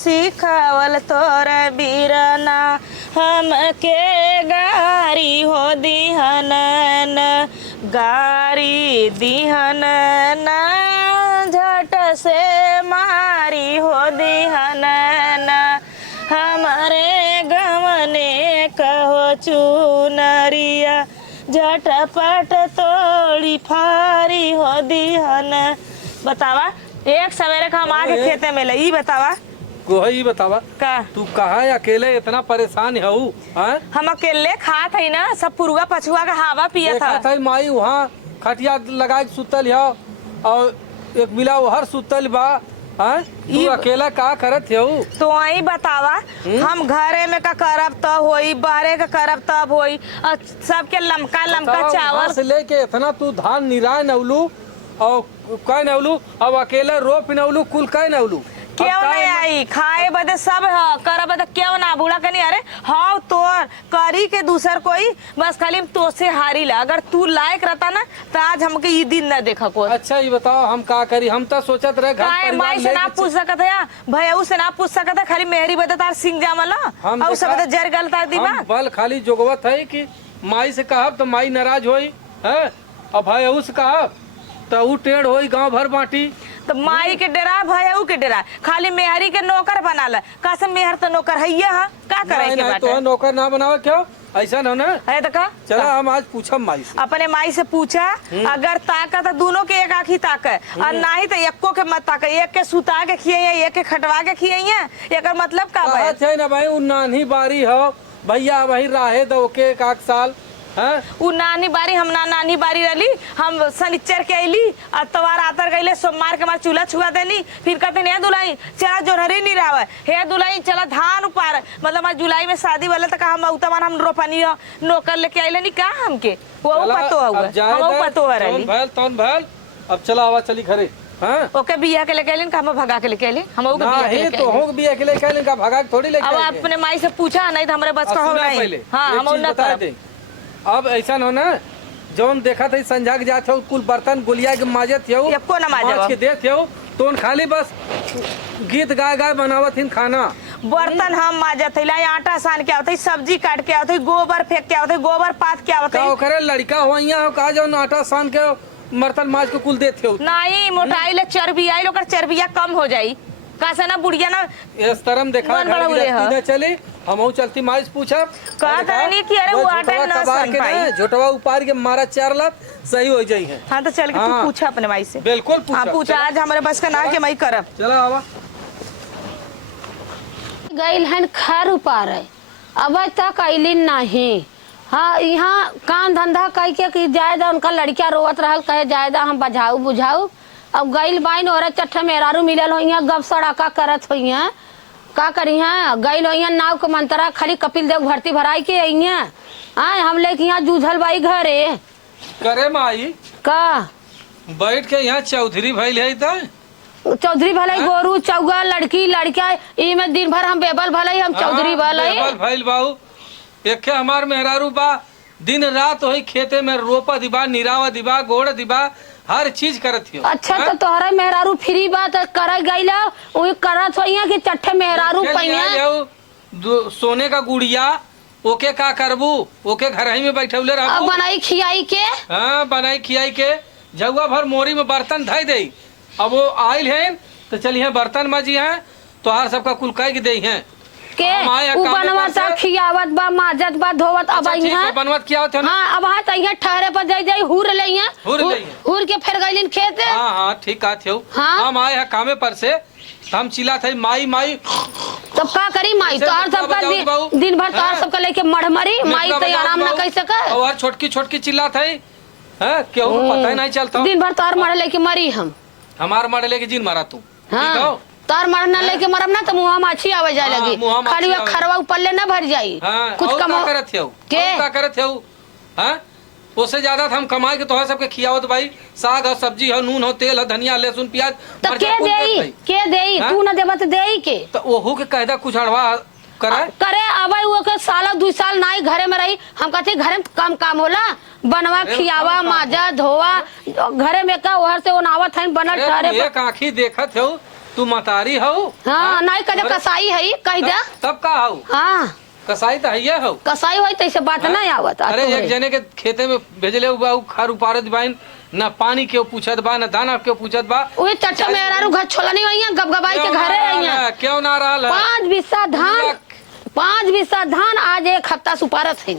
सिखावल तोर बीरना हमके गारी हो दिहन गारी दिहन ना झट से मारी हो दिहन हमारे गमने कहो चुनरिया झटपट तोड़ी फारी हो दिहन। बतावा एक सवेरे का हम आके खेते में लई बतावा कोई बतावा का तू कहा अकेले इतना परेशान है हम अकेले खात है ना सब पुरुआ पछुआ का हवा पिया था माई वहाँ खटिया लगा के सुतल है और एक मिला हर सुतल बा तू अकेला का करत है तो वही बतावा हम घरे में का करब तब होई बाहरे का करब तब होई सबके लमका लमका चावल से लेके इतना तू धान निराय नवलू और कह नवलू अब अकेले रोप नवलू कुल कह नवलू क्यों नहीं आई खाए बदे सब है कर बदे क्यों ना बूढ़ा कनी अरे हाँ तोर करी के दूसर कोई बस खाली तो से हारी ला अगर तू लायक रहता ना तो आज हमके ये दिन न देखा कोई। अच्छा ये बताओ हम का करी हम तो सोचत रहे घर माई से ना पूछ सकत है भैया से ना पूछ सकत है खाली मेहरी बदे तार सिंह जामल और सब बदे जर गलता दिमाग बल खाली जोगवत है कि माई से कहब तो माई नाराज होई है और भैया से कहब तो ऊ टेढ़ होई गांव भर बांटी तो माई के डेरा भैया के डेरा खाली मेहरी के नौकर बना ला कसम मेहर तो नौकर है का करे के बात तो नौकर ना बनावे क्यों ऐसा ना है तो का चला हम आज पूछम माई से अपने माई से पूछा अगर ताकत दोनों के एक आँखी ताकत और ना ही तो एको के मत ताकत एक के सुता के खिए एक के खटवा के खिए एक मतलब का है ना भाई नानी बारी हो भैया वही राहे दो के एक साल उ नानी बारी हम नानी बारी रही हम शनिचर के अली अतवार आतर गईले सोमवार के बाद चूल्हा छुआ देनी फिर कहते हे दुलाई चला जोरहरी नहीं रहा हे दुलाई चला धान उपार मतलब जुलाई में शादी वाले तो हम उतमान हम रोपनी नौकर लेके आइले नहीं का हमके वो पतो हुआ पतो अब चला आवा चली घरे ओके बिया के लेके आइले हम भगा के लेके आइले हम बिया के लेके आइले का भगा के थोड़ी लेके अब अपने माई से पूछा नहीं तो हमारे बस का हो नहीं हां हम बता दे अब ऐसा हो ना जौन देखा था संझा के जाते हो कुल बर्तन गुलिया के माजत हो एको ना माजत के देते हो तो खाली बस गीत गाय गाय बनावत हिन खाना बर्तन हम माजत है आटा सान के आवत सब्जी काट के आवत गोबर फेंक के आवत गोबर पात के आवत करे लड़का हो यहाँ का जो आटा सान के बर्तन माज के कुल देते हो नहीं मोटाई ले चर्बी आई लोग चर्बिया कम हो जाई कासे ना बुढ़िया ना इस तरम देखा न चली हम चलती माई से पूछा नहीं कि अरे वो आटा ना सन पाई झोटवा उपार के मारा 4 लाख सही हो जाई है। हां तो चल के तू पूछा अपने माई से बिल्कुल पूछा हां पूछा आज हमारे बस का ना के माई करब चला आवा गइल हन खर उपार है अब तक आइलिन नहीं हाँ यहाँ काम धंधा कह के कि जायदा उनका लड़किया रोवत रहल कहे जायदा हम बजाऊ बुझाऊ अब गइल बाइन और चट्ठा मेहरारू मिलल हो गब सड़ाका करत हो का करी है गइल हो नाव के मंतरा खाली कपिल देव भर्ती भराई के आए हम लेके यहाँ जूझल बाई घरे करे माई का बैठ के यहाँ चौधरी भइल है चौधरी भलाई गोरू चौगा लड़की लड़का में दिन भर हम बेबल भलाई हम चौधरी भइल बाऊ एक हमार मेहरारू बा दिन रात वही खेते में रोपा दिबा निरावा दिबा गोड़ दिबा हर चीज करत हो। अच्छा तो तोहरा मेहरारू फ्री बात कर गईला वही करत होइया कि चट्ठे मेहरारू पैया सोने का गुड़िया ओके का करबू ओके घर ही में बैठौले रहबू बनाई खियाई के हां बनाई खियाई के जौआ भर मोरी में बर्तन धई दे अब वो आइल है तो चलिए बर्तन मजी है तो हर सबका कुल कह के दे हैं के बनवत खियावत बा माजत बा धोवत अब यहाँ बनवत किया होते हाँ अब हाँ तइया ठहरे पर जाई हुर लइया हुर के फिर गइलिन खेत हां हां ठीक कहत हो हम आए हैं कामे पर से हम चिल्ला थे माई माई तब का करी माई तोर सबका दिन भर तोर सबका लेके मढ़मरी माई तो आराम ना कर सके और छोटकी छोटकी चिल्ला थे हैं क्यों पता ही नहीं चलता दिन भर तोर मड़ लेके मरी हम हमार मड़ लेके जिन मारा तू ठीक हो तार मरना लेके मरम ना तो मुँह माछी आवे जाए लगी खाली वे खरवा पल्ले ना भर जाई कुछ कम करत हो के का करत हो हां उससे ज्यादा हम कमाई के तोहर सबके खियावत भाई साग और सब्जी हो नून हो तेल हो धनिया लहसुन प्याज तो के देई तू ना देबत देई के तो ओहू के कहदा कुछ अड़वा करे अबे वो के साल 2 साल नाई घरे में रही हम कहते घरे में कम काम होला बनवा खियावा माजा धोवा घरे में का ओहर से ओनावत है बनल ठहरे एक आंखी देखत हो तू मतारी हो? हाँ नहीं कहे कसाई है कह दे। तब का हो? हाँ कसाई तो है हो। कसाई हो तैसे बात नहीं आवत। अरे एक जने के खेते में भेजले बा खर उपारत बाइन, ना पानी क्यों पूछत बा, ना दाना क्यों पूछत बा। ओए चट्टा में यारू घर छोला नहीं होइया गबगबाई के घरे आइया। क्यों ना रहल? 5 बिस्सा धान आज एक हफ्ता सुपारत है।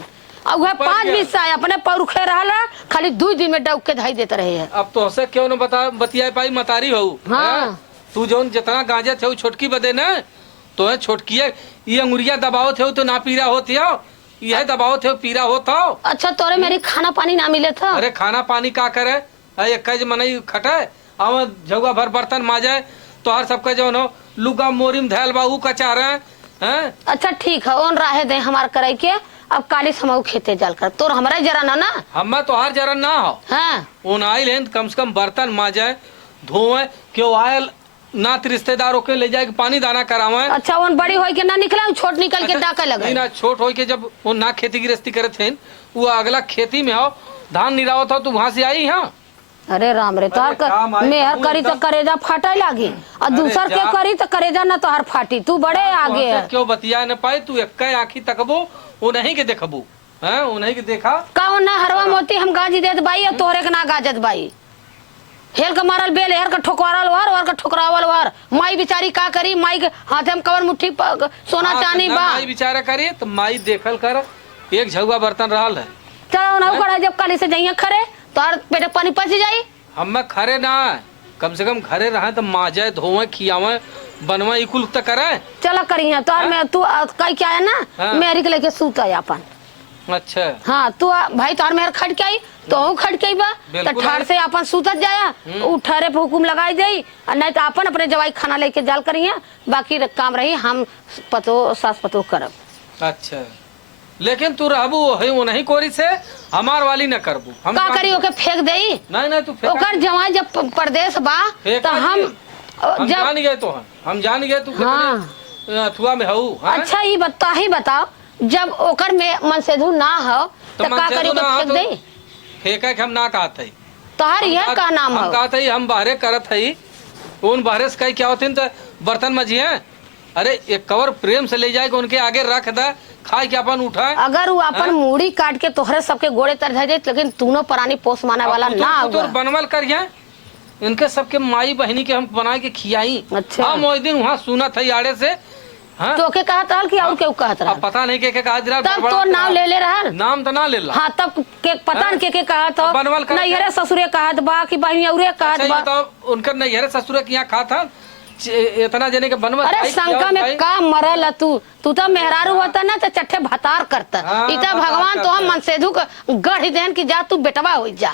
अब वह 5 बिस्सा अपने परुखे रहला, खाली 2 दिन में डब के धाई देते रहे है। अब तो से क्यों न बतिया पाई मतारी हो? हाँ। तू जोन जितना गांजा थे छोटकी बदे न तो है छोटकी है ये अंगुरिया दबाओ थे तो ना पीरा होती हो, यह दबाओ थे पीरा होता हो। अच्छा तोरे मेरी खाना पानी ना मिले था? अरे खाना पानी का करे? एक मनई खटे अब जगह भर बर्तन माजे तो हर सबका जो न लुगा मोरी में धैल बाबू कचा रहे हैं। अच्छा ठीक है ओन राहे दे हमार करे के। अब काली समाऊ खेते जल कर तोर हमारा जरा ना हम तो हर जरा ना हो। हाँ उन आयल है कम से कम बर्तन माजे धोए क्यों आयल नात रिश्तेदारों के ले जाए पानी दाना करावे। अच्छा उन बड़ी होई के ना निकला छोट निकल के डाका लगा। नहीं ना छोट होई के जब वो ना खेती गृहस्थी करे थे वो अगला खेती में हो धान निरावत हो तो वहां से आई। हाँ अरे राम रे तोहर मेहर करी तो करेजा फाटे लागी और दूसर के करी तो करेजा ना तोहर फाटी। तू बड़े आगे है। क्यों बतिया न पाई? तू एक आँखी तकबो वो नहीं के देखबो है वो नहीं के देखा कौन ना हरवा मोती हम गाजी देत बाई और तोहरे के ना गाजत बाई। हेल का मारल बेल हेर का ठोकवारल वार और का ठोकरावल वार। माई बेचारी का करी? माई के हाथे में कवर मुट्ठी सोना चांदी बा। माई बेचारा करी तो माई देखल कर एक झगुआ बर्तन रहल है। चलो ना कड़ा जब काली से जाइए खरे तोहर पेटे पानी पच जाई। हम खरे ना कम से कम घरे रहे तो माजे धोवे खियावे बनवे इकुल तो करे। चला करी है तोहर में तू कई क्या है ना मेरी के लेके सूत है अपन। अच्छा हाँ तू भाई तोहर मेहर खट के आई तो खट के बा तो ठाड़ से अपन सूतत जाया उठरे पे हुकुम लगाई जाई और नहीं तो अपन अपने जवाई खाना लेके जाल करिए बाकी काम रही हम पतो सास पतो करब। अच्छा लेकिन तू रहबू वो नहीं कोरी से हमार वाली न करबू हम का करी ओके फेंक देई? नहीं तू फेंक ओकर जवाई जब परदेश बा तो हम जब जान गए तो हम जान गए तू हाँ अथुआ में हऊ। अच्छा ये बता ही बताओ जब ओकर में मनसेधु ना हो तो का करी ओके फेंक देई? फेंका के हम ना कहत है तोहर यह का नाम हम कहत है हम बाहरे करत है उन बाहरे से कई क्या होते तो बर्तन मजिए। अरे एक कवर प्रेम से ले जाए उनके आगे रख दे खाए के अपन उठाए। अगर वो अपन मूड़ी काट के तोहरे सबके गोड़े तर जाए लेकिन तूनो प्राणी पोस माने वाला ना होगा। बनवल करिए इनके सबके माई बहनी के हम बना के खियाई। अच्छा हम उस दिन वहाँ सुना था आड़े से। हाँ तो के कहत रहल कि और केहू कहत रहल? पता नहीं के कहा दिला तब तो नाम ले रहल। नाम तो ना ले ला। हाँ तब के पता न के कहत हो बनवल कर नैहरे ससुरे कहत बा कि बहनी औरे कहत बा। तो उनकर नैहरे ससुरे के यहाँ खा था इतना जने के बनवल। अरे शंका में का मरल तू तो मेहरारू होता ना तो चट्ठे भतार करता। इता भगवान तो हम मनसेधु गढ़ देन की जा तू बेटवा हो जा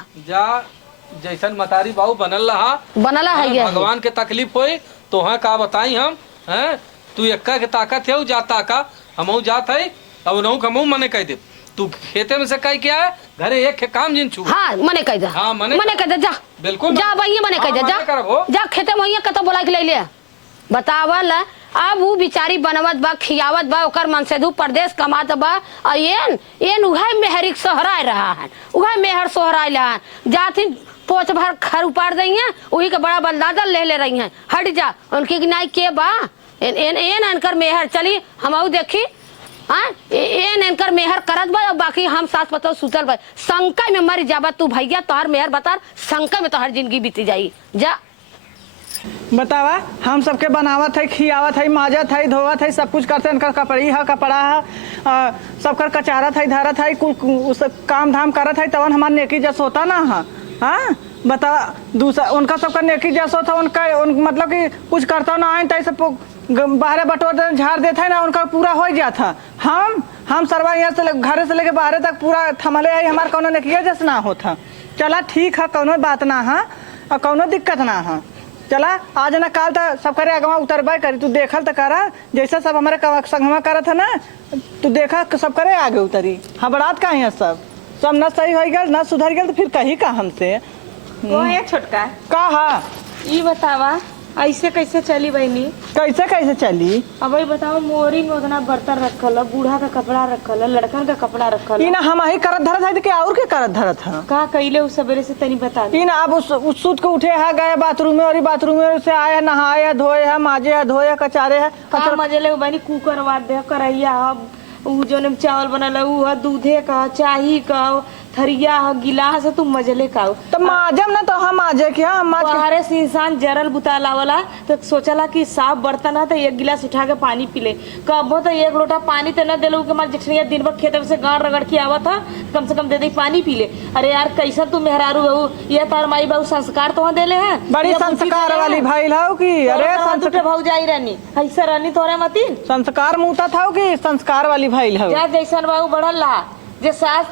जैसन मतारी बाबू बनला है भगवान के तकलीफ होई तो हाँ का बताई हम हैं तू एक्का के ताकत है जाता का हम जात है अब नहु कमऊ मने कह दे तू खेते में से कह क्या है घरे एक काम जिन छू। हाँ मने कह दे। हाँ मने कह दे जा बिल्कुल जा भैया मने कह दे जा खेते में कत बोला के ले ले बतावल। अब वो बिचारी बनवत बा खियावत बा ओकर मनसेधु परदेश कमात बा और एन उहे मेहरिक सोहराय रहा है उहे मेहर सोहराय रहा जाती पोछ भर खर उपाड़ दी है वही के बड़ा बंदादल ले रही है। हट जा उनकी गिनाई के बा एन अनकर मेहर चली हम देखी हाँ एनकर मेहर करत बा बाकी हम सास पतो सुतल बा शंका में मर जाबा तू भैया तोहर मेहर बता शंका में तोहर जिंदगी बीती जाई जा। बतावा हम सबके बनावत है खियावत है माजत है धोवत है सब कुछ करते इनकर कपड़ी है कपड़ा है सबकर कचारत है धरत है कुल काम धाम करत है तवन हमार नेकी जस होता ना है। हाँ बता दूसरा उनका सबका नेकी जस होता उनका मतलब कि कुछ करता ना आए तैसे बाहर बटोर झाड़ देता है ना उनका पूरा हो जाता। हम सरवा यहाँ से घरे से लेके बाहर तक पूरा थमले आई हमारे कौनो नेकिया जस ना होता। चला ठीक है कौनो बात ना है और कौनो दिक्कत ना है। चला आज ना काल तो सब करे अगवा उतरबा करी तू देखल तो करा जैसा सब हमारे संगमा करा था ना तू देखा सब करे आगे उतरी। हाँ बरात का है सब न सही हो गया न सुधर गया तो फिर कही का हमसे वो है छोटका का। हाँ ये बतावा ऐसे कैसे चली बहनी? कैसे कैसे चली? अब भाई बताओ, मोरी में उतना बर्तन रखल है, बूढ़ा का कपड़ा रखल है, लड़कन का कपड़ा रखल ई है। ना हम ही करत धरत है कि और के करत धरत है? का कइले उस सवेरे से तनी बता दे। ई ना अब उस सूत के उठे है, गए बाथरूम में और बाथरूम में से आए, नहाए है, धोए है, माजे है, धोए है, कचारे है। का मजे ले बहनी, कुकर वाद दे, करैया है, उ जो ने चावल बनल है उ है, दूधे का, चाही का, थरिया है, गिलास है, तू मजले का। तो माजम ना तो हम माजे के हम माज के। बाहरे से इंसान जरल बुता लावला तो सोचला कि साफ बर्तन है तो एक गिलास उठा के पानी पी ले। कबो तो एक लोटा पानी तो न देलू के मार जखनिया दिन भर खेत में से गाड़ रगड़ के आवत था, कम से कम दे दे पानी पी ले। अरे यार कैसा तू मेहरारू बहू, ये तार माई बहू संस्कार तो देले है? बड़ी संस्कार वाली भाई लाओ की। अरे संस्कार भाऊ जाई रहनी ऐसा रहनी तोरे मती संस्कार मुता था कि संस्कार वाली भाई लाओ। जा जैसन बाबू बढ़ल रहा जे सास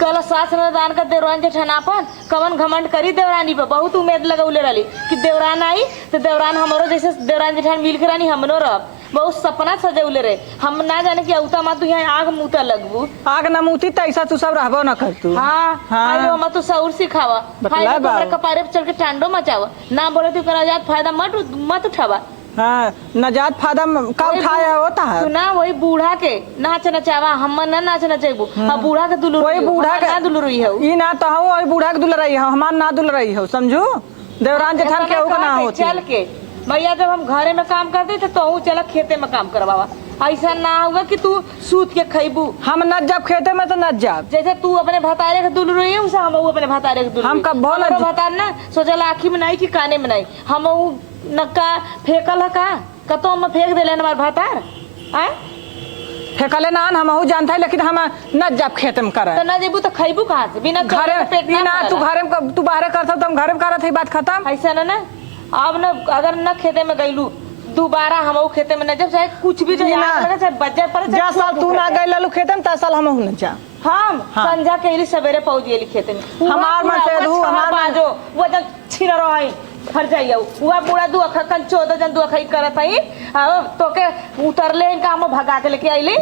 कल सास ने दान कर देवरान जेठनापन कवन घमंड करी देवरानी पे बहुत उम्मीद लगौले रही कि देवरान आई तो देवरान हमरो जैसे देवरान जेठान मिल के रानी हमनो रह बहुत सपना सजौले रहे। हम ना जाने कि औता मा तू यहाँ आग मुता लगबू। आग न मुती तैसा तू सब रहबो न कर तू। हाँ हाँ मा तू सौर सिखावा, बतला हाय कपारे पे चढ़ के टांडो मचावा, ना बोले तू करा जात फायदा मत उठावा। हाँ नजात फायदा का उठाया होता है। तू ना वही बूढ़ा के नाच नचावा, हम ना नाच नचेबू। हाँ बूढ़ा के दुलू वही बूढ़ा के ना दुलू रही है ई ना तो हूँ वही बूढ़ा के दुल रही है, हमार ना दुल रही हो, समझू देवरान जेठान के होगा ना होती। चल के भैया जब हम घरे में काम करते थे तो चल खेते में काम करवावा। ऐसा ना होगा कि तू सूत के खैबू। हम न जब खेते में तो न जब जैसे तू अपने भतारे के दुल रही है उसे हम अपने भतारे के दुल हम कब बोला भतार ना सोचला आँखी में नहीं कि काने में नहीं, हम नक्का फेंकल है का कतो हम फेंक देले हमार भतार आए फेंकले ना हम जानता है, लेकिन हम न जब खेत में करे तो ना जेबू तो खैबू कहाँ से बिना घरे पेट ना तू घरे में तू बाहर करता तो हम घरे में करत है, बात खत्म। ऐसा ना अब न अगर न खेते में गईलू दोबारा हम खेते में न जब चाहे कुछ भी जो चाहे बच्चा पर जा साल तू ना गई ललू खेते में 10 साल हम न जा। हम संजा के लिए सवेरे पहुंच गेली खेते में हमार मन से दू हमार बाजो वो जब छिन रही हर जाइए हुआ पूरा दू अखर कल 14 जन दू अखई करत हई तो के उतरले इनका हम भगा के लेके आइली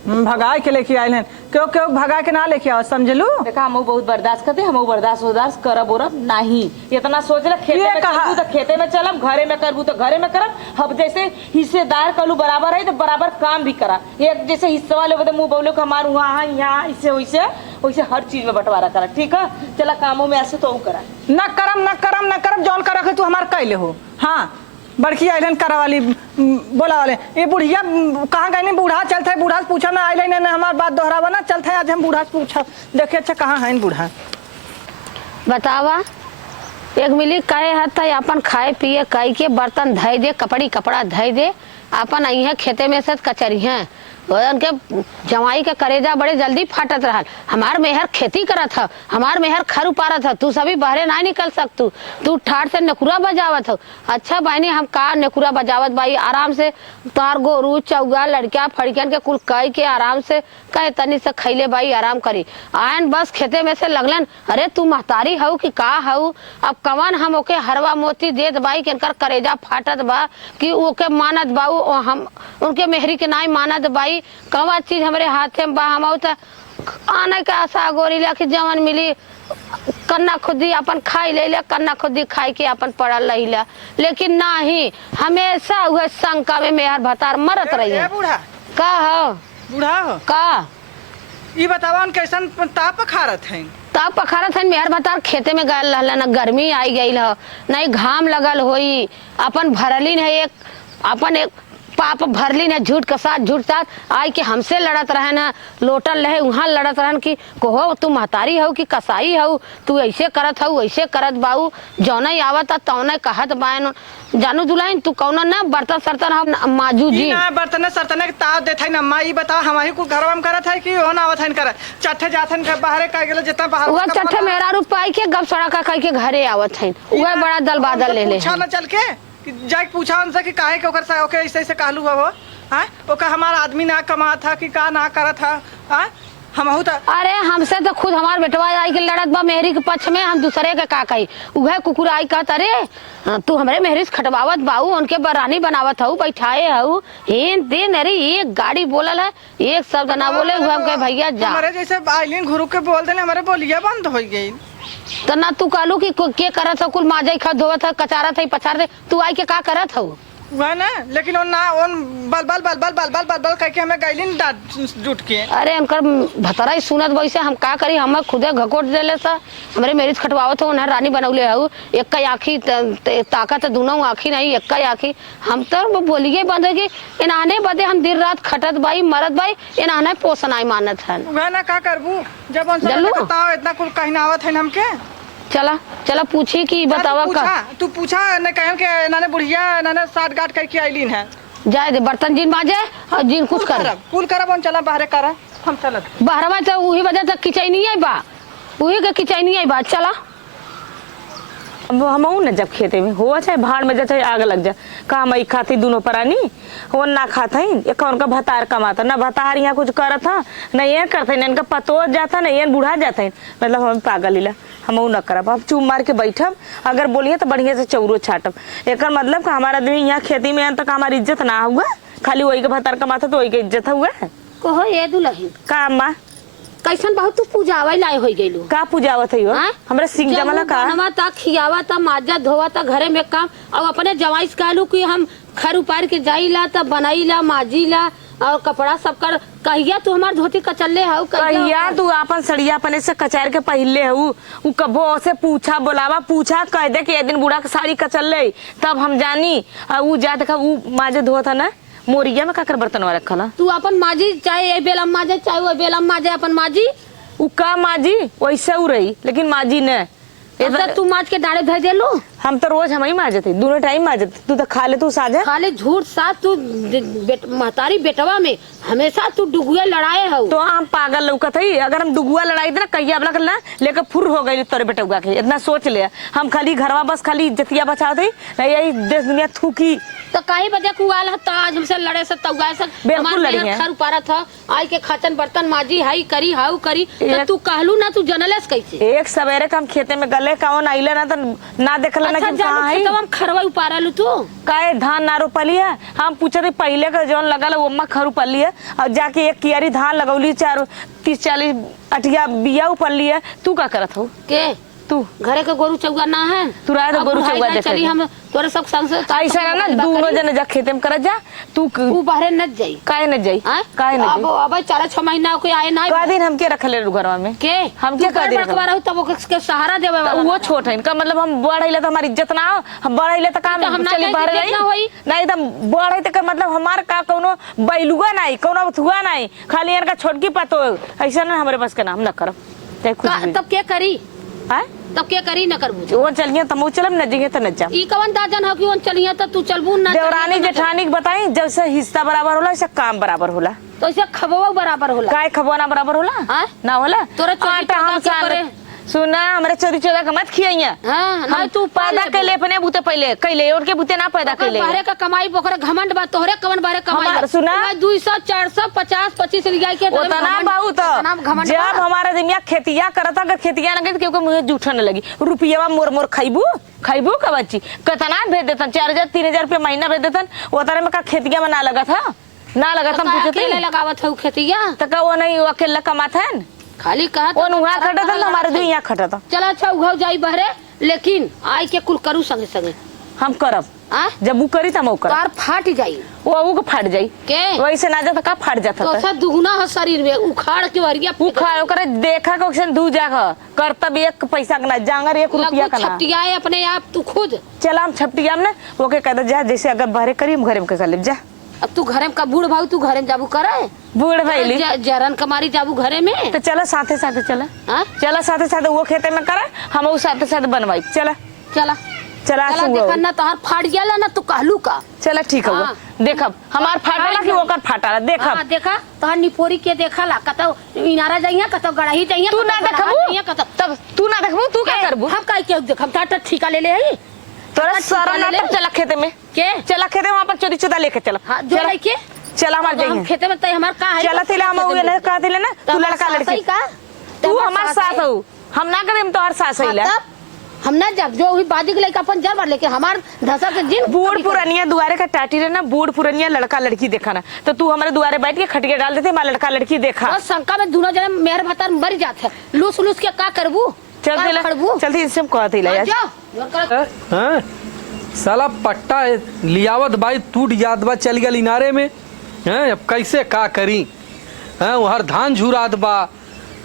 भगा के लेके आए हैं। क्यों क्यों भगा के ना लेके आओ समझलू। देखा हम बहुत बर्दाश्त करते हम बर्दाश्त करब उरब नहीं इतना सोच ले खेते में करबू तो खेते में चलब, घरे में करबू तो घरे में करब। अब जैसे हिस्सेदार कलू बराबर है तो बराबर काम भी करा। एक जैसे हिस्सा वाले बोले मुंह बोले हमारे वहाँ यहाँ इससे वैसे वैसे हर चीज में बंटवारा करा। ठीक है चला कामों में ऐसे तो करा न करम जौन कर रखे तू हमार कैले हो। हाँ बड़की आइलन करा वाली बोला वाले ये बुढ़िया कहाँ गई? बूढ़ा चलता है, बूढ़ा से पूछा ना आइलन ने हमार बात दोहरावा ना चलता है। आज हम बूढ़ा से पूछा देखे अच्छा कहाँ है बूढ़ा बतावा। एक मिली कहे है तो अपन खाए पिए कई के बर्तन धय दे, कपड़ा धय दे, अपन आई है खेते में से कचरी है उनके जवाई के करेजा बड़े जल्दी फाटत रहा। हमार मेहर खेती करत है, हमार मेहर खर उपारत है, तू सभी बाहरे ना निकल सकतू, तू ठाट से नेकुरा बजावत हो। अच्छा बहनी हम का नेकुरा बजावत बाई आराम से तार गोरू चौगा लड़किया फड़कियन के कुल कई के आराम से कहे तनी से खैले बाई आराम करी आयन बस खेते में से लगलन। अरे तू महतारी हऊ कि का हऊ? अब कवन हम ओके हरवा मोती देत बाई के इनकर करेजा फाटत बा कि ओके मानत बाऊ हम उनके मेहरी के नाई मानत बाई कवा चीज हमारे हाथे में बा। हम आने का आशा गोरी ला कि जवन मिली कन्ना खुदी अपन खाई ले लिया, कन्ना खुदी खाई के अपन पड़ल रही ला। लेकिन ना ही हमेशा वह शंका में मेहर भतार मरत रही है। का हो बूढ़ा हो का ये बतावा कैसन ताप खारत है? ताप पखारत है मेहर भतार खेते में गल रहला ना गर्मी आई गई है नहीं घाम लगल होई अपन भरलिन है एक अपन एक पाप भरली ने झूठ के साथ आई के हमसे लड़त रहे ना लोटल रहे वहाँ लड़त रहन कि कहो तू महतारी हो कि कसाई हो, तू ऐसे करत हो ऐसे करत बाऊ जौन आवत तौन कहत बायन जानू दुल्हन तू कौन ना बर्तन सर्तन हम माजू जी ना बर्तन सर्तन के ताव देत है ना माँ ये बताओ हम ही कुल घरवा में करत है कि हो ना आवत है कर चट्ठे जाथन के बाहर का गेल जितना बाहर वो चट्ठे मेरा रुपए के गप सड़ा का कह के घरे आवत है वह बड़ा दल बादल ले ले पूछा ना चल के जाके पूछा उनसे कि काहे के ओकर सा ओके ऐसे कहलू हो हां ओका हमार आदमी ना कमा था कि का ना करत था हां हमहू तो अरे हमसे तो खुद हमार बेटवा आई के लड़त बा मेहरी के पक्ष में हम दूसरे के का कही उहे कुकुर आई कहत अरे तू हमरे मेहरी से खटवावत बाऊ उनके बरानी बनावत हूँ बैठाए हूँ हेन दिन। अरे एक गाड़ी बोलल है एक शब्द ना बोले हुआ हम कहे भैया जा हमारे जैसे आइलिन घुरु के बोल देने हमारे बोलिया बंद हो गई तो ना तू कहलू कि के करत हो कुल माजा खा धोवत है कचारत है पचारत है तू आई के का करत हो वह ना लेकिन वो ना ओन बल बल बल बल बल बल बल बल कह के हमें गैलिन डांट जुट के। अरे उनकर भतरा ही सुनत वैसे हम का करी हम खुदे घकोट देले सा हमरे मेरिज खटवावत हो ना रानी बनौले हूँ एक आँखी ताकत दोनों आँखी नहीं एक आँखी हम तो बोलिए बंद है कि इन्हाने बदे हम दिन रात खटत बाई मरत बाई इन्हाने पोषण आई मानत है। वह ना का करबू जब उनसे जल्लू। बताओ इतना कुल कहीं ना आवत है हमके। चला चला पूछी कि बतावा का तू पूछा ने कहन के नाने बुढ़िया नाने साठ गांठ करके आईलीन है। जाए दे बर्तन जिन माजे और जिन कुछ कर कुल करब हम चला बाहर करा हम चलत बाहरवा तो वही वजह से खिंचाई नहीं आई बा वही के खिंचाई नहीं आई बा चला हम न जब खेते में हुआ चाहे भाड़ में जा चाहे आग लग जा का हम खाती दोनों परानी वो ना खाता ही एक उनका भतार कमाता ना भतार यहाँ कुछ करत था न ये करते न इनका पतो जाता न ये बूढ़ा जाता है मतलब हम पागल लीला हम न करब अब चूम मार के बैठब अगर बोलिए तो बढ़िया से चौरो छाटब एक मतलब का हमारा आदमी यहाँ खेती में तक हमारी इज्जत ना हुआ खाली वही के भतार कमाता तो वही के इज्जत हुआ कहो ये दुल्हन का अम्मा कैसन बहुत तू पूजावा लाए हो गइलू का पूजावत है हमरा सिंह जमला का बनवा ता खियावा ता माजा धोवा ता घरे में काम और अपने जवाई से कहलू कि हम खर उपार के जाइला ता बनाईला माजीला और कपड़ा सब कर कहिया तू हमार धोती कचल्ले हऊ कहिया तू अपन सड़िया अपने से कचार के पहले हऊ उ कबो से पूछा बोलावा पूछा कह दे कि एक दिन बूढ़ा के साड़ी कचल्ले तब हम जानी उ जा देखा उ माजे धोत है ना मोरिया में काकर बर्तन वाला रखला तू अपन माजी चाहे ए बेलम माजे चाहे वो बेलम माजे अपन माजी उ का माजी वैसे उ रही लेकिन माजी ने तू माज के डाड़े धर देलू हम तो रोज हम ही माजते दोनों टाइम माजते तू तो खा ले तू साझा खाली झूठ साथ तू महतारी बेटवा में हमेशा तू डुगुआ लड़ाए हो तो हम पागल लौकत है अगर हम डुगुआ लड़ाई ना कहिया वाला करना लेकर फुर हो गई तोरे बेटुआ के इतना सोच ले हम खाली घरवा बस खाली इज्जतिया बचाते यही देश दुनिया थूकी तो काहे बदे कुआल ह आज हमसे लड़े से तौगा से बिल्कुल लड़ी है खर उपारा था आई के खाचन बर्तन माजी हाई करी हाउ करी तो तू कहलू ना तू जनलेस कैसे एक सवेरे का हम खेते में गले कौन आइले ना तो ना देखल ना कि कहां है हम खरवा उपारा लू तू काहे धान ना रोपली है हम पूछे थे पहले का जौन लगल वो अम्मा खर उपली है और जाके एक कियारी धान लगौली 30-40 अटिया बिया उपली है तू का करत हो के तू घरे के गोरू चौगा ना है तू रात गोरू चौगा देख चली हम तोरे सब संग से ऐसा ना दोनों जने जा खेते में करत जा तू बाहर न जाई काहे न जाई काहे न अब अब 4-6 महीना कोई आए ना का दिन हमके रखले घरवा में के हम क्या कर दे रखवा रहू तब उसके सहारा देवे वाला वो छोट है इनका मतलब हम बढ़ाइले तो हमारी इज्जत ना हो हम बढ़ाइले तो काम हम चली बाहर नहीं नहीं तो बढ़ाई तो मतलब हमार का कोनो बैलुआ नहीं कोनो थुआ नहीं खाली इनका छोटकी पतो ऐसा ना हमारे पास का नाम न करब तब क्या करी हां तब क्या करी न करबू वो चलिए तमु चलब न जिगे त न जा ई कवन दाजन हो कि वो चलिए त तू चलबू ना देवरानी जेठानी के बताई जैसे हिस्सा बराबर होला ऐसे काम बराबर होला तो ऐसे खबवा बराबर होला काय खबवा ना बराबर होला ना होला तोरा आटा हम सारे सुना हमरे चोरी चोरा का मत खियाइया हां हम तू पैदा कैले अपने बुते पहले कैले और के बुते ना पैदा कैले बाहरे का कमाई पोखरे घमंड बा तोहरे कवन बाहरे कमाई सुना 200 400 50 25 लिया के उतना बहुत जब हमारा दिमिया खेतिया करता अगर खेतिया लगे क्योंकि मुझे जूठन लगी रुपया मोर मोर खाइबू खाइबू का बच्ची कितना भेज देतन 4000-3000 रुपया महीना भेज देतन उतरे में का खेतिया में ना लगा था ना लगा था पूछते लगावत हो खेतिया तो का वो नहीं अकेला कमाता है खाली कहा वो वहां खटा था हमारे दो यहाँ खटा था चल अच्छा उघाव जाई बहरे लेकिन आई के कुल करू संगे संगे हम करब जब वो करी तब कर तार फाट जाई वो को फाट जाई के वैसे ना जाता का फाट जाता तो सब दुगुना हो शरीर में उखाड़ के वरिया उखाड़ करे देखा को क्वेश्चन दू जागा करतब एक पैसा का ना जांगर 1 रुपया का ना छपटिया अपने आप तू खुद चला हम छपटिया में वो के कहता जा जैसे अगर बहरे करी हम घरे में कर ले जा अब तू घरे में का बूढ़ भाऊ तू घरे में जाबू करे बूढ़ भाई जरन कमारी जाबू घरे में तो चला साथे साथे चला चला साथे साथे वो खेते में करा हम वो साथे साथे बनवाई चला चला चला देखा ना तोहर फाट गेला ना तू कहलू का चला ठीक है देखब हमार फाटला कि ओकर फाटला देखब देखा तोहर निपोरी के देखला कतो इनारा जाइया कतो गड़ाही जाइया तू ना देखबू तब तू ना देखबू तू क्या करबू हम काहे के देखम ता ठीका ले ले हई तोरा सारा नाटक चला खेते में के चला खेते वहां पर चोरी चोदा लेके चला हां जो लेके चला हमार जाइए खेते में तई हमार का है चला तेला हम वो ने का दिले ना तू लड़का लड़की का तू हमार सास हो हम ना करे हम तोहर सास हईला हम ना जब जो हुई बाजी के लेके अपन जर मार लेके हमार धसा के जिन बूढ़ पुरानिया दुआरे का टाटी रे ना बूढ़ पुरानिया लड़का लड़की देखा ना तो तू हमारे दुआरे बैठ के खटिया डाल देते हमारा लड़का लड़की देखा बस शंका में दोनों जने मेहर भतार मर जात है लूस लूस के का करबू चल का दिला खड़बू? जल्दी इनसे हम कहते ही यार जाओ जोर कर। हाँ साला पट्टा लियावत बाई टूट जात बा चल गया इनारे में। हैं अब कैसे का करी। हैं वहर धान झुरात बा।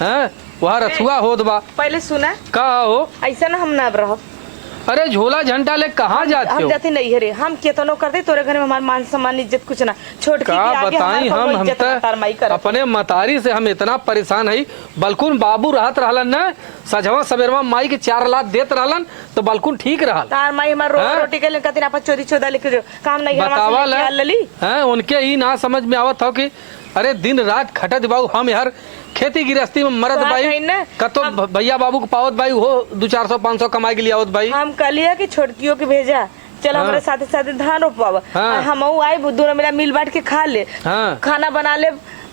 हैं वहर अथुआ होत बा। पहले सुना का हो ऐसा ना हम ना रहो। अरे झोला झंटा ले कहाँ जाते हम हो। जाते नहीं है रे हम केतनो करते तोरे घर में हमार मान सम्मान इज्जत कुछ ना छोट की का आगे बताई हम तारमाई कर अपने मतारी से हम इतना परेशान है। बल्कुन बाबू रहत रहलन न सजवा सवेरवा माई के 4 लाख देत रहलन तो बल्कुन ठीक रहल। तारमाई हमार हाँ? रोटी के लिए कहते आप चोरी चोदा लेके जो काम नहीं बतावा लली हैं उनके ही ना समझ में आवत हो कि अरे दिन रात खटत बाबू हम यार खेती गृहस्थी में मरद बात भाई है ना, कतो भैया बाबू को पावत भाई वो 200-400-500 कमाई के लिए आवत भाई। हम कलिया की छोटकियों के भेजा चल हाँ। हमारे साथे साथे धान रोपवा हाँ। हम आए दोनों मिला मिल बांट के खा ले हाँ। खाना बना ले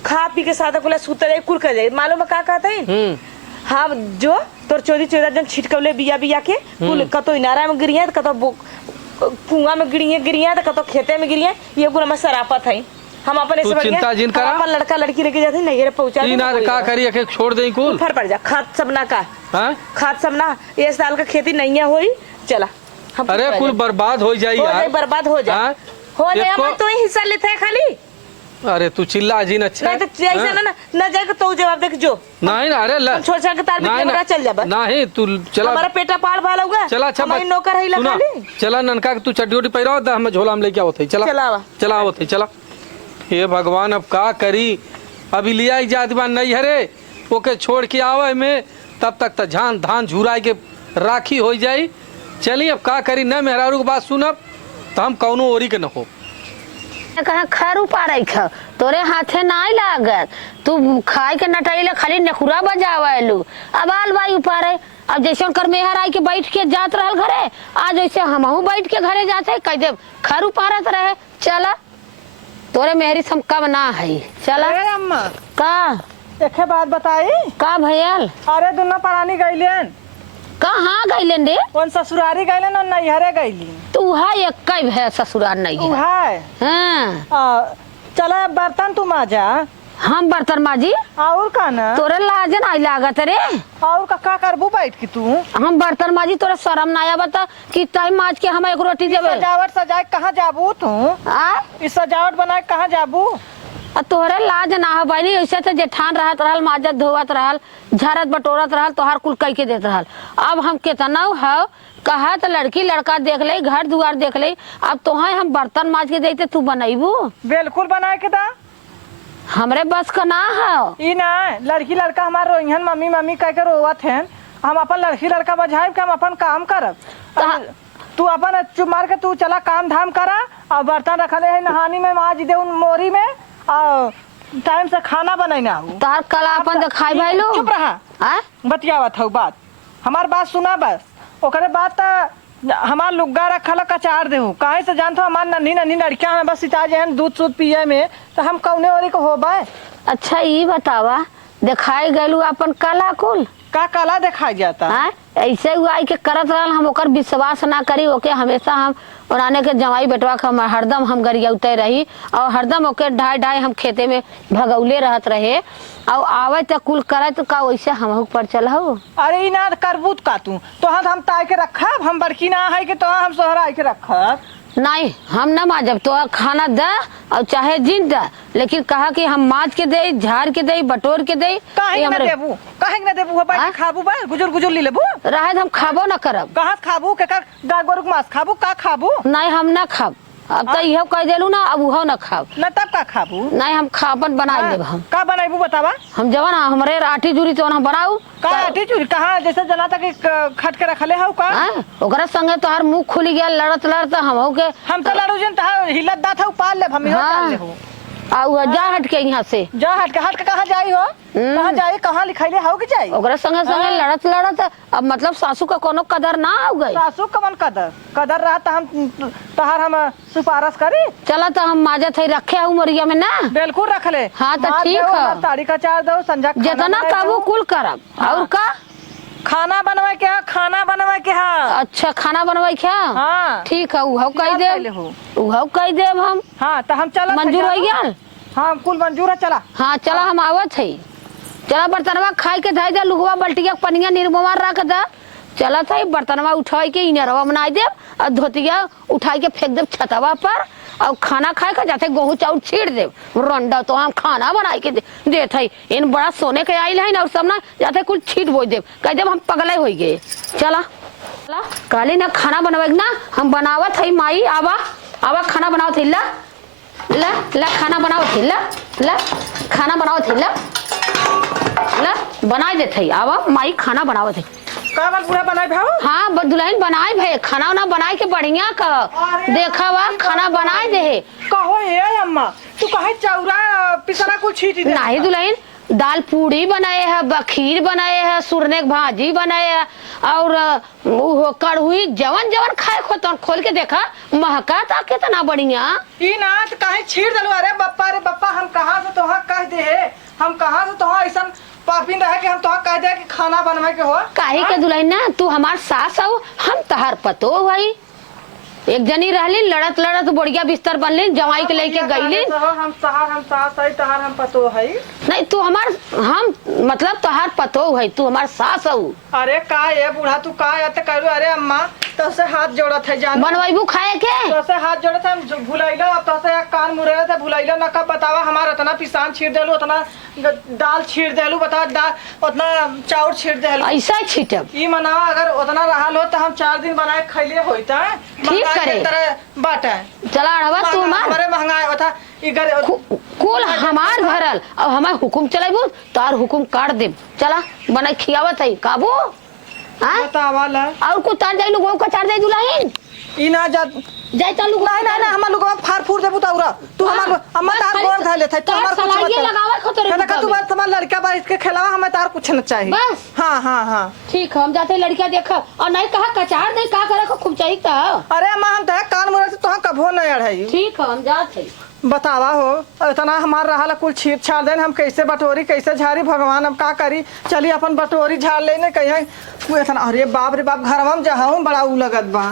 खा पी के साथ कुल सुतर कुल कर जाए मालूम है का कहते हैं हाँ जो तोर चोरी चोरा जन छिटकवले बिया बिया के कुल कतो इनारा में गिरी है कतो कुआं में गिरी है तो कतो खेते में गिरी है ये कुल हमारे सरापत है हम अपने तू चिंता जिन करा। अपन लड़का लड़की लेके जाते नहीं रे पहुंचा तीन आज का करी के छोड़ दे कुल फर पड़ जा खाद सबना का हाँ? खाद सबना ये साल का खेती नहीं है होई चला हम अरे कुल बर्बाद हो जाई हो यार। जाए बर्बाद हो जाए हाँ? हो जाए एको- हम तो ही हिस्सा लेते हैं खाली अरे तू चिल्ला जिन अच्छा नहीं तो ऐसा हाँ? ना जाएगा तो जवाब देख जो नहीं ना अरे हम छोड़ छाड़ के तार नहीं, में नहीं, चल जा बस नहीं तू चला हमारा पेटा पाड़ भाल होगा चला अच्छा हमारी नौकर है सुना, खाली चला ननका के तू चड्डी उड्डी पहिरा होता हम झोला में लेके आवत है चला चला आवा। चला आवत है चला। हे भगवान अब का करी अभी लिया ही जात बा नहीं हरे ओके छोड़ के आवे में तब तक तो झान धान झुराई के राखी हो जाई। चली अब का करी न मेहरारू के बात सुनब तो हम कौनो ओरी के न हो। कहा खर उपाड़े ख तोरे हाथे नहीं लागत तू खाए के नटैले खाली नखुरा बजावेलू अब आल बाई उपाड़े अब जैसे कर मेहर आई के बैठ के जात रहल घरे आज जैसे हमहू बैठ के घरे जाते कह दे खर उपाड़त रहे चला तोरे मेहरी सम कब ना है चला अरे अम्मा का एक बात बताई का भैयल अरे दुनो परानी गईलेन कहाँ गईलन रे कौन ससुरारी गईलेन और नैहरे गईली तू उहा एक भै ससुराल नहीं है उहाय हाँ चला बर्तन तू माजा हम बर्तन माजी और का ना तोरे लाजन आई लागत रे और का करबू बैठ की तू हम बर्तन माजी तोरा शर्म ना आया बता कि टाइम माज के हम एक रोटी देवे सजावट सजाए कहाँ जाबू तू आ इस सजावट बनाए कहाँ जाबू तोहरे लाज ना हो बनी ऐसे तो जेठान रहत रहल माजत धोवत रहल झरत बटोरत रहल तोहार कुल कई के देत रहल अब हम केतना हो कहा तो लड़की लड़का देख ले घर दुआर देख ले अब तोहे हम बर्तन माज के देते तू बनैबू बिल्कुल बनाए के दा हमरे बस का ना हो ई ना लड़की लड़का हमार रोइहन मम्मी मम्मी कह के रोवत हैं हम अपन लड़की लड़का बजाइब के हम अपन काम करब तू अपन चुप मार के तू चला काम धाम करा और बर्तन रखले है नहानी में माज दे उन मोरी में और टाइम से खाना बनाइना तार कला अपन दिखाई भाई लो चुप रहा आ बतियावत हूँ बात हमार बात सुना बस ओकरे बात हमार लुग्गा रखल कचार देहू काहे से जानते हो हमार नन्ही नन्ही लड़कियां हैं बस सीता जहन दूध सूध पिए में तो हम कौने ओरी को होबे अच्छा ये बतावा दिखाई गलू अपन कला कुल का कला दिखाई जाता हाँ ऐसे हुआ के करत रहल हम ओकर विश्वास ना करी ओके हमेशा हम उन्हाने के जमाई बेटवा के हरदम हम गरियाउते रही और हरदम ओके ढाई ढाई हम खेते में भगौले रहत रहे और आवे त कुल करत का वैसे हम पर चलहु अरे ना करबूत का तू तो हम ताई के रखब हम बड़की ना है कि तो हम सोहरा के रखब नहीं हम न माजब तो खाना दे और चाहे जिन दे लेकिन कहा कि हम माज के दे झाड़ के दे बटोर के दे काहे ना देबू काहे ना देबू हो बैठ खाबू बा गुजर गुजर ले लेबू रहे हम खाबो न करब कहाँ खाबू के गाय गोरु के मांस खाबू का खाबू नहीं हम न खाब अब तो इहो कह देलू ना अब उहो न खाब न तब का खाबू नहीं हम खापन बना देब हम का बनाइबू बतावा हम जवन हमरे आटी जुरी तो हम बनाऊ का आटी चूरी कहाँ जैसे जना तक खट के रखले हो का ओकरा संगे तोहार मुंह खुली गया लड़त लड़त हम के हम तो लड़ू जन तहार हिलत दात हो पाल ले हम पाल ले हो आ जा हट के यहाँ से जा हट के कहाँ जाई हो कहाँ जाई कहाँ लिखाइले हो के जाई ओकरा संगे संगे लड़त लड़त अब मतलब सासू का कोनो कदर ना हो गई सासू कमन कदर रहा त हम तहार हम सिफारिश करी चला तो हम माजत है रखे हूँ मरिया में ना बिल्कुल रख ले हाँ तो ठीक है तारीख का चार दो संजा जितना काबू कुल करब और का खाना बनवाए के खाना बनवाए के अच्छा खाना बनवाई क्या हाँ ठीक है उहो कह देब उहो कह देब हम हाँ तो हम चला मंजूर हो गया हाँ कुल मंजूर है चला हाँ चला हम आवत है चला बर्तनवा खाई के धाई दे लुगवा बल्टिया पनिया निर्मवा रख दे। चला था बर्तनवा उठाई के इनरवा बनाई दे और धोतिया उठाई के फेंक दे छतवा पर और खाना खाए के जाते गेहूं चाउर छीड़ दे रंडा तो हम खाना बनाई के दे थे इन बड़ा सोने के आइल है और सब ना जाते कुछ छीट बोझ दे कह जब हम पगले हो गए। चला कहली ना खाना बनवे ना हम बनावत है माई आवा आवा खाना बनावत है ला ला ला खाना बनावत है ला ला खाना बनावत है ला ला बनाई देते आवा माई खाना बनावत है। का बात पूरा बनाए भाव? हाँ दुल्हन बनाए भे खाना उना बनाए के बढ़िया का देखा वा खाना बनाए दे कहो हे अम्मा तू कहे चौरा पिसरा कुछ छीट दे नहीं दुल्हन दाल पूड़ी बनाए है खीर बनाए है सुरने की भाजी बनाए है और कड़हुई जवन जवन खाए खोल के देखा महका था कितना बढ़िया। ई ना तो कहे छीट दलो। अरे बप्पा हम कहाँ से तोहा कह दे हम कहाँ से तोहा ऐसा पापिन रहे कि हम तोहा कह दे कि खाना बनवे के हो। काहे के दुल्हन ना तू हमार सास हो हम तहार पतो भाई एक जनी रहली लड़त लड़त बढ़िया बिस्तर बनली जवाई के लेके गईली हम सास है तहार हम पतो है नहीं तू हमार हम मतलब तहार पतो है तू हमार सास हो। अरे का ये बूढ़ा तू का करू। अरे अम्मा तो से हाथ जोड़त है जान बनवाइबू खाए के तो से हाथ जोड़त है हम भुलाइलो अब तो से कान मुरे थे भुलाइलो ना का बतावा हमारा उतना पिसान छीड़ देलू उतना दाल छीड़ देलू बता दाल उतना चाउर छीड़ देलू ऐसा छीटब ई मनावा अगर उतना रहल हो तो हम 4 दिन बनाए खैले होता ठीक करे बाटा चला रहा तू हमारे महंगाई होता कुल हमार भरल अब हमार हुकुम चलेबू तार हुकुम काट दे चला बना खियावत है काबू बतावाला और को तार जाई लोगों को चार जाई दुल्हन ई ना जा जाई चलू नहीं हमर लोग फार फूर देबू तौरा तू हमर अम्मा तार गोर धले थे तो हमर कुछ सलाइए लगावे खतरे कहना तू बात तुम्हार लड़का बा इसके खिलावा हमें तार कुछ न चाहिए बस हां ठीक हम जाते लड़का देखा और नहीं कहा कचार दे का करे को खूब चाहिए का। अरे अम्मा हम त कान मुरे से तो कभो नहीं अड़ाई ठीक हम जाते बतावा हो इतना हमार रहा कुल छीट छाड़ देन हम कैसे बटोरी कैसे झाड़ी भगवान अब का करी चली अपन बटोरी झाड़ लेने कहीं इतना। अरे बाप रे बाप घरवा में जहाँ बड़ा उ लगत बा।